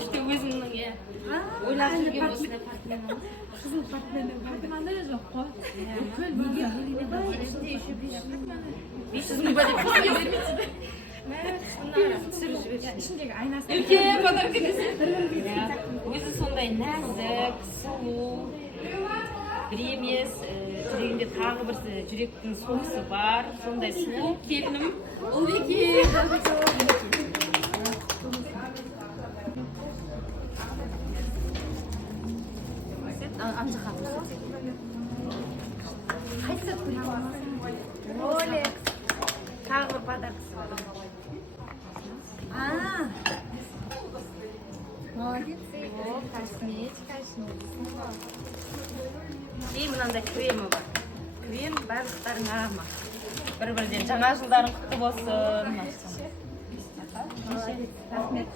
İşte özümün ya. Ойлап жүрген осындай партнерім. Қызыл партнердің партнерманда жоқ қой. Бүкіл неге ішінде еще 500 мың ба деп бізге бермейді. Түсіріп жіберші. ішіндегі айнасы. Үлкен подарка десе. Өзі сондай нәзік, сұлу. Бір емес, жүрегінде тағы бір жүректің соғысы бар. Сондай сұлу келінім. Ұлбеке. Амжаға қайсы Ролекс. Тағы бір подаркасы бар. Молодец. Косметика ішінде. И мынандай кремі бар. Крем барлықтарыңа ма. Бір-бірден жаңа жылдарың құтты болсын. Молодец. Рахмет.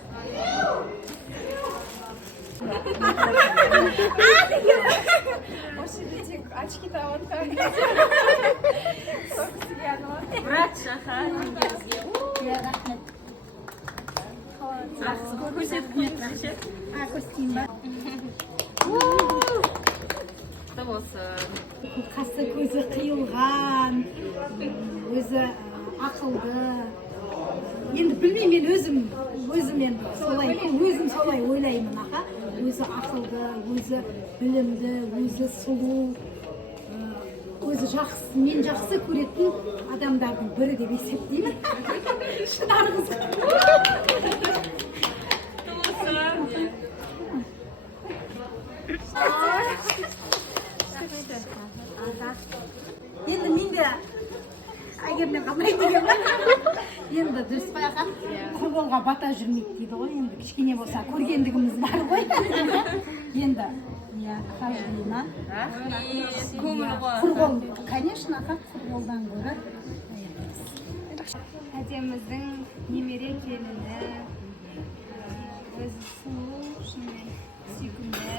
Осы жерде очки тағып Брат шаха. рахмет. Көрсетіп Көрсетейін ба? құтты болсын. Қасы көзі қиылған, өзі ақылды. Енді білмеймін, мен өзім солай ойлаймын, аха. Өзі ақылды, өзі білімді, өзі сұлу, өзі жақсы, мен жақсы көретін адамдардың бірі деп есептеймін. Шынарыңыз. Енді мен де әгермен қалмайын деген ба? Енді дұрыс қой аға. Құр қолға бата жүрмейді дейді ғой. Енді кішкене болса көргендігіміз бар ғой. Енді қажылына Көңіл ғой. құр қол, конечно, аға, құр қолдан гөрі. Әдеміздің немере келіні, өзі сұлу, шынымен сүйкімді.